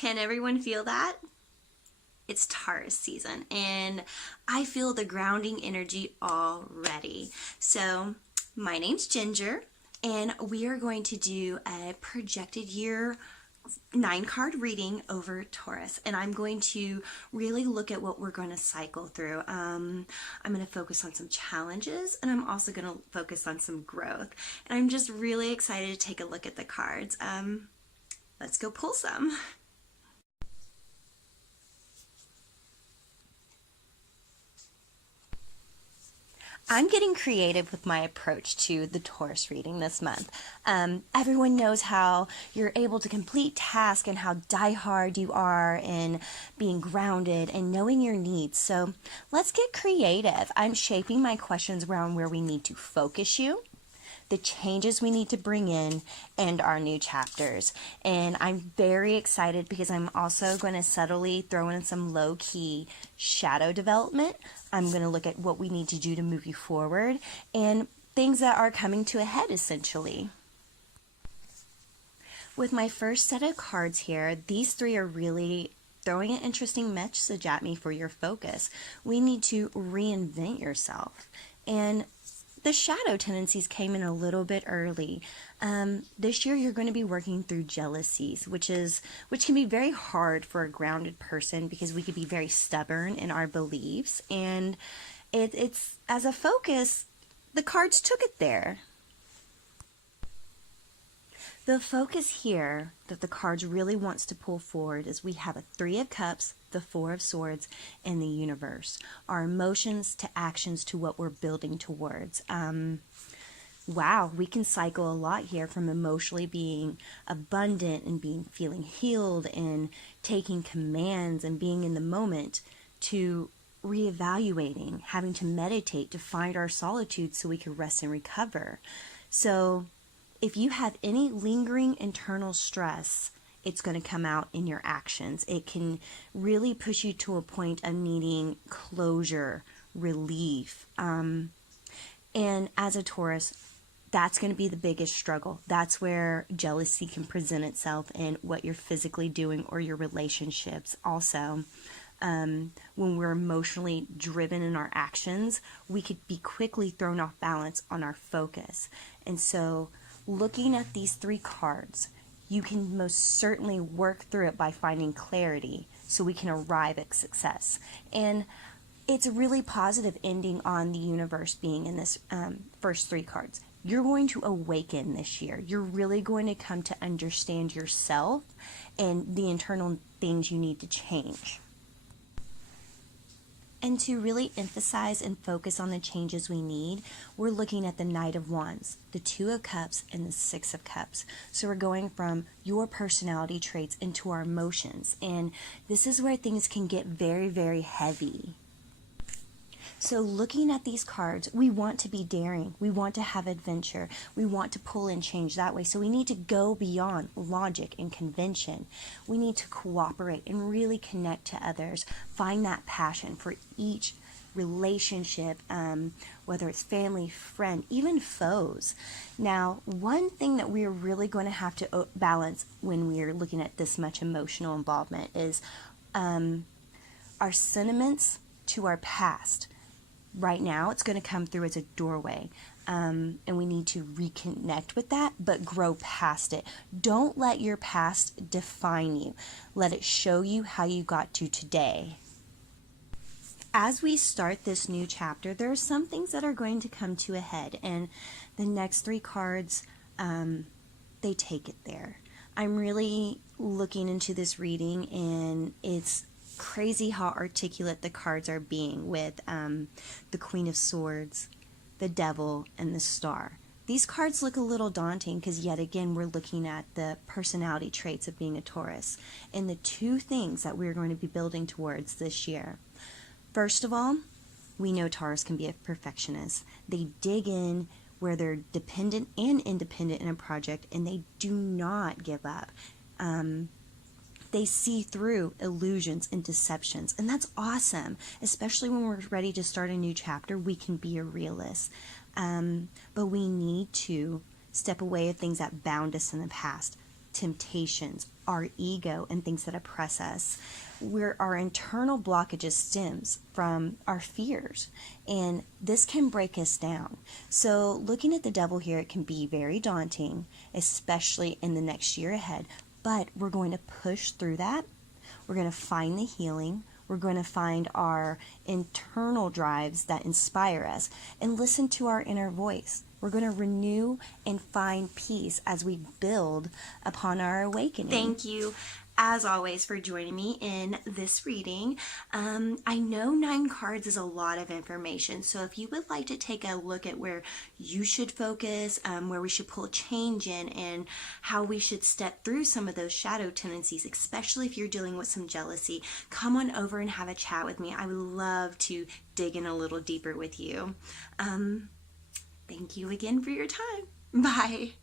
Can everyone feel that? It's Taurus season and I feel the grounding energy already. So, my name's Ginger and we are going to do a projected year 9 card reading over Taurus, and I'm going to really look at what we're going to cycle through. I'm going to focus on some challenges, and I'm also going to focus on some growth. And I'm just really excited to take a look at the cards. Let's go pull some. I'm getting creative with my approach to the Taurus reading this month. Everyone knows how you're able to complete tasks and how diehard you are in being grounded and knowing your needs. So let's get creative. I'm shaping my questions around where we need to focus you, the changes we need to bring in, and our new chapters. And I'm very excited because I'm also going to subtly throw in some low-key shadow development. I'm going to look at what we need to do to move you forward and things that are coming to a head, essentially. With my first set of cards here, these three are really throwing an interesting message at me for your focus. We need to reinvent yourself. And the shadow tendencies came in a little bit early. This year you're going to be working through jealousies, which can be very hard for a grounded person because we could be very stubborn in our beliefs. And it's as a focus, the cards took it there. The focus here that the cards really wants to pull forward is we have a 3 of Cups, the 4 of Swords, and the Universe. Our emotions to actions to what we're building towards. Wow, we can cycle a lot here from emotionally being abundant and feeling healed and taking commands and being in the moment to reevaluating, having to meditate to find our solitude so we can rest and recover. So if you have any lingering internal stress, it's going to come out in your actions. It can really push you to a point of needing closure, relief. And as a Taurus, that's going to be the biggest struggle. That's where jealousy can present itself in what you're physically doing or your relationships. Also, when we're emotionally driven in our actions, we could be quickly thrown off balance on our focus. And so looking at these 3 cards, you can most certainly work through it by finding clarity so we can arrive at success. And it's a really positive ending on the Universe being in this first 3 cards. You're going to awaken this year. You're really going to come to understand yourself and the internal things you need to change. And to really emphasize and focus on the changes we need, we're looking at the Knight of Wands, the 2 of Cups, and the 6 of Cups. So we're going from your personality traits into our emotions. And this is where things can get very, very heavy. So looking at these cards, we want to be daring. We want to have adventure. We want to pull and change that way. So we need to go beyond logic and convention. We need to cooperate and really connect to others. Find that passion for each relationship, whether it's family, friend, even foes. Now, one thing that we're really going to have to balance when we're looking at this much emotional involvement is our sentiments to our past. Right now, it's going to come through as a doorway, and we need to reconnect with that, but grow past it. Don't let your past define you. Let it show you how you got to today. As we start this new chapter, there are some things that are going to come to a head, and the next 3 cards, they take it there. I'm really looking into this reading, and it's crazy how articulate the cards are being with the Queen of Swords, the Devil, and the Star. These cards look a little daunting because yet again we're looking at the personality traits of being a Taurus and the 2 things that we're going to be building towards this year. First of all, we know Taurus can be a perfectionist. They dig in where they're dependent and independent in a project, and they do not give up. They see through illusions and deceptions, and that's awesome. Especially when we're ready to start a new chapter, we can be a realist. But we need to step away of things that bound us in the past, temptations, our ego and things that oppress us. Where our internal blockages stems from our fears, and this can break us down. So looking at the devil here, it can be very daunting, especially in the next year ahead, but we're going to push through that. We're going to find the healing. We're going to find our internal drives that inspire us and listen to our inner voice. We're going to renew and find peace as we build upon our awakening. Thank you, as always, for joining me in this reading. I know 9 cards is a lot of information, so if you would like to take a look at where you should focus, where we should pull change in, and how we should step through some of those shadow tendencies, especially if you're dealing with some jealousy, come on over and have a chat with me. I would love to dig in a little deeper with you. Thank you again for your time. Bye.